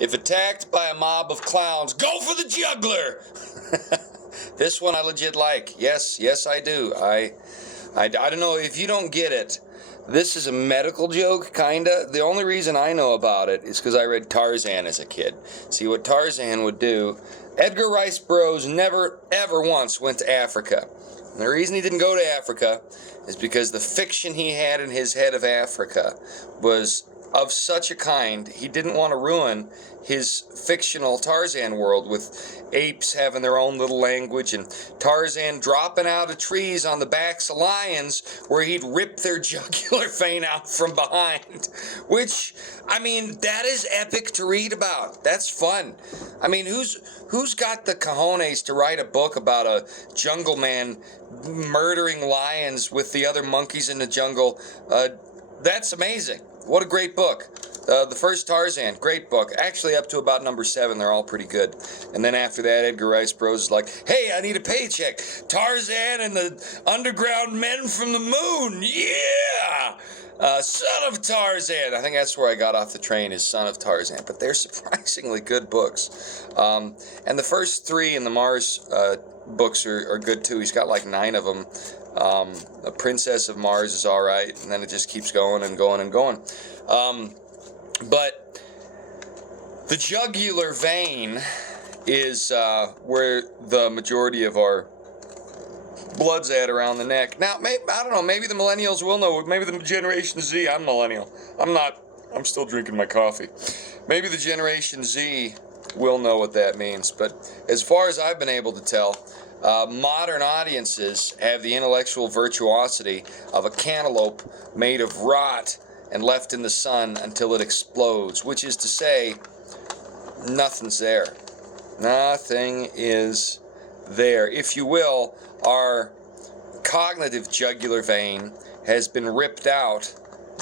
If attacked by a mob of clowns, go for the juggler! This one I legit like. Yes, I do. I don't know if you don't get it. This is a medical joke, kinda. The only reason I know about it is because I read Tarzan as a kid. See, what Tarzan would do, Edgar Rice Burroughs never, ever once went to Africa. And the reason he didn't go to Africa is because the fiction he had in his head of Africa was of such a kind, he didn't want to ruin his fictional Tarzan world with apes having their own little language and Tarzan dropping out of trees on the backs of lions where he'd rip their jugular vein out from behind. Which, I mean, that is epic to read about. That's fun. I mean, who's got the cojones to write a book about a jungle man murdering lions with the other monkeys in the jungle? That's amazing. What a great book. The first Tarzan, great book. Actually, up to about number 7, they're all pretty good. And then after that, Edgar Rice Burroughs is like, hey, I need a paycheck. Tarzan and the underground men from the moon. Yeah! Son of Tarzan. I think that's where I got off the train, is Son of Tarzan. But they're surprisingly good books. And the first 3 in the Mars books are good, too. He's got like 9 of them. A Princess of Mars is all right, and then it just keeps going and going and going. But the jugular vein is where the majority of our blood's at around the neck. Now, I don't know, maybe the millennials will know. Maybe the Generation Z, I'm millennial. I'm not, I'm still drinking my coffee. Maybe the Generation Z will know what that means. But as far as I've been able to tell, modern audiences have the intellectual virtuosity of a cantaloupe made of rot and left in the sun until it explodes, which is to say, nothing's there. Nothing is there. If you will, our cognitive jugular vein has been ripped out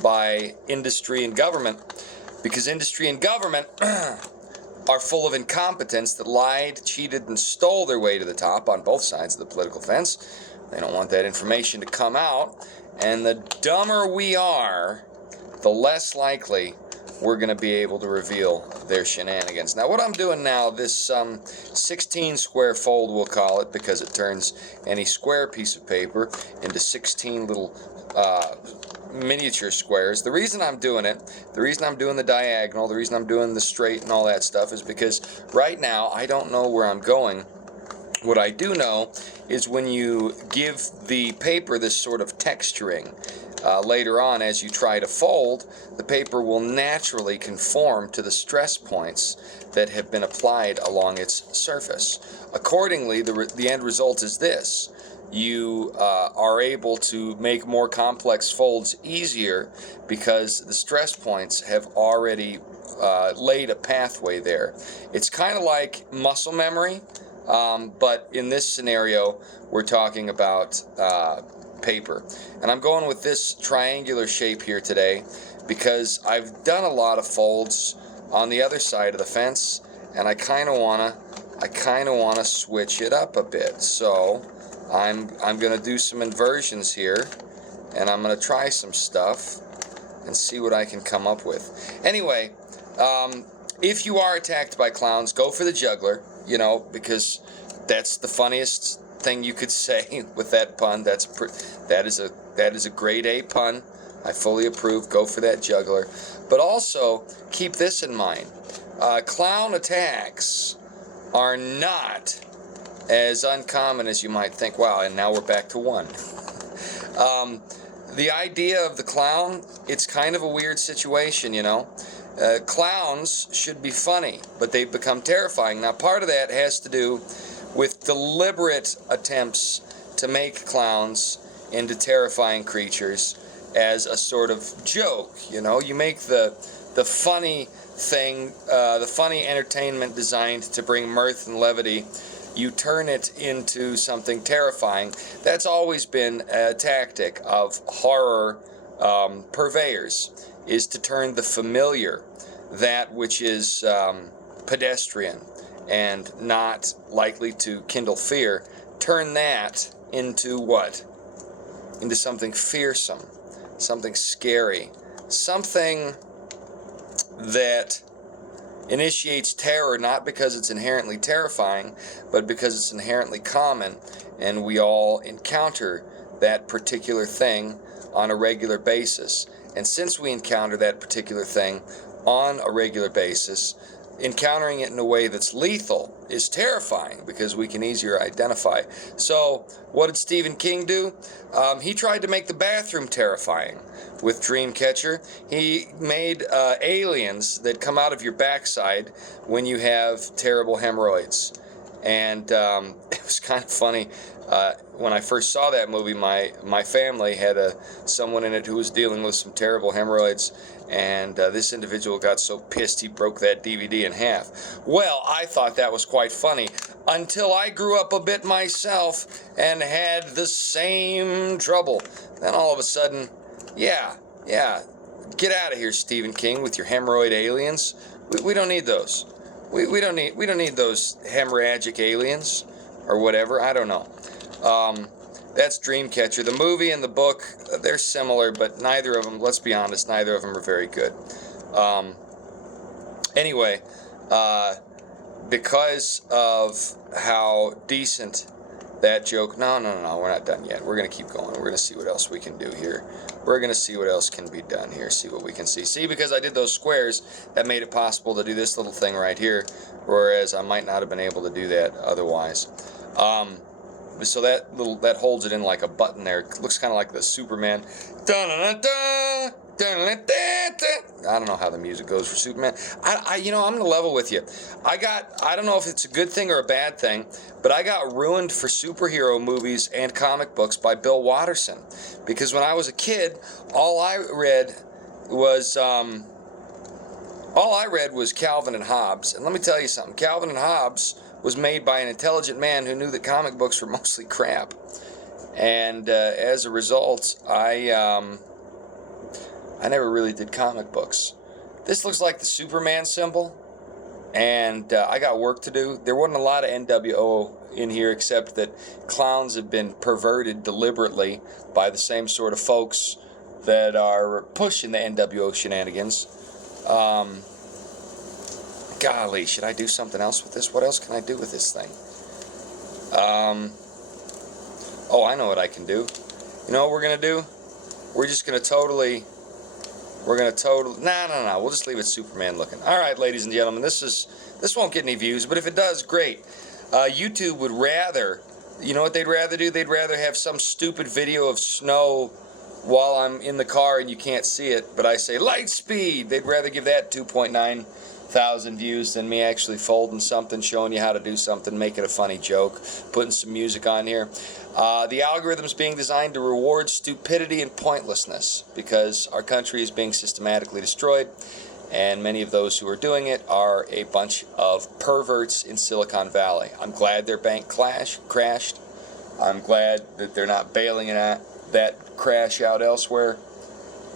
by industry and government, because industry and government are full of incompetence that lied, cheated, and stole their way to the top on both sides of the political fence. They don't want that information to come out, and the dumber we are, the less likely we're going to be able to reveal their shenanigans. Now, what I'm doing now, this 16 square fold, we'll call it, because it turns any square piece of paper into 16 little miniature squares. The reason I'm doing it, the reason I'm doing the diagonal, the reason I'm doing the straight and all that stuff is because right now I don't know where I'm going. What I do know is when you give the paper this sort of texturing, later on as you try to fold, the paper will naturally conform to the stress points that have been applied along its surface. Accordingly, the end result is this. You are able to make more complex folds easier because the stress points have already laid a pathway there. It's kind of like muscle memory, but in this scenario, we're talking about paper. And I'm going with this triangular shape here today because I've done a lot of folds on the other side of the fence, and I kind of wanna switch it up a bit. So I'm gonna do some inversions here, and I'm gonna try some stuff and see what I can come up with. Anyway, if you are attacked by clowns, go for the juggler, you know, because that's the funniest thing you could say with that pun. That is a grade A pun. I fully approve. Go for that juggler. But also keep this in mind: clown attacks are not as uncommon as you might think. Wow, and now we're back to 1. The idea of the clown, it's kind of a weird situation, you know. Clowns should be funny, but they've become terrifying. Now, part of that has to do with deliberate attempts to make clowns into terrifying creatures as a sort of joke. You know, you make the funny thing, the funny entertainment designed to bring mirth and levity, you turn it into something terrifying. That's always been a tactic of horror purveyors, is to turn the familiar, that which is pedestrian and not likely to kindle fear, turn that into what? Into something fearsome, something scary, something that initiates terror not because it's inherently terrifying, but because it's inherently common, and we all encounter that particular thing on a regular basis. And since we encounter that particular thing on a regular basis, encountering it in a way that's lethal is terrifying because we can easier identify. So what did Stephen King do? He tried to make the bathroom terrifying with Dreamcatcher. He made aliens that come out of your backside when you have terrible hemorrhoids. And it was kind of funny. When I first saw that movie, my family had someone in it who was dealing with some terrible hemorrhoids, and this individual got so pissed he broke that DVD in half. Well, I thought that was quite funny until I grew up a bit myself and had the same trouble. Then all of a sudden, yeah, get out of here, Stephen King, with your hemorrhoid aliens. We don't need those. We don't need those hemorrhagic aliens or whatever. I don't know. That's Dreamcatcher. The movie and the book, they're similar, but neither of them, let's be honest, neither of them are very good. Anyway, because of how decent that joke... No, we're not done yet. We're going to keep going. We're going to see what else we can do here. We're going to see what else can be done here, see what we can see. See, because I did those squares, that made it possible to do this little thing right here, whereas I might not have been able to do that otherwise. So that holds it in like a button there. It looks kind of like the Superman. I don't know how the music goes for Superman. I'm gonna level with you. I don't know if it's a good thing or a bad thing, but I got ruined for superhero movies and comic books by Bill Watterson, because when I was a kid, all I read was Calvin and Hobbes. And let me tell you something. Calvin and Hobbes was made by an intelligent man who knew that comic books were mostly crap. And as a result, I never really did comic books. This looks like the Superman symbol, and I got work to do. There wasn't a lot of NWO in here, except that clowns have been perverted deliberately by the same sort of folks that are pushing the NWO shenanigans. Golly, should I do something else with this? What else can I do with this thing? Oh, I know what I can do. You know what we're going to do? We're just going to totally... No. We'll just leave it Superman looking. All right, ladies and gentlemen, this won't get any views, but if it does, great. YouTube would rather... You know what they'd rather do? They'd rather have some stupid video of snow while I'm in the car and you can't see it, but I say light speed. They'd rather give that 2.9 thousand views than me actually folding something, showing you how to do something, making a funny joke, putting some music on here. The algorithm's being designed to reward stupidity and pointlessness because our country is being systematically destroyed, and many of those who are doing it are a bunch of perverts in Silicon Valley. I'm glad their bank crashed. I'm glad that they're not bailing that crash out elsewhere.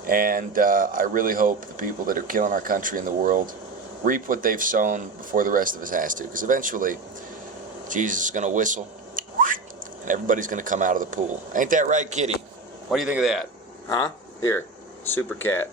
And I really hope the people that are killing our country and the world reap what they've sown before the rest of us has to. Because eventually, Jesus is going to whistle, and everybody's going to come out of the pool. Ain't that right, kitty? What do you think of that? Huh? Here, Super Cat.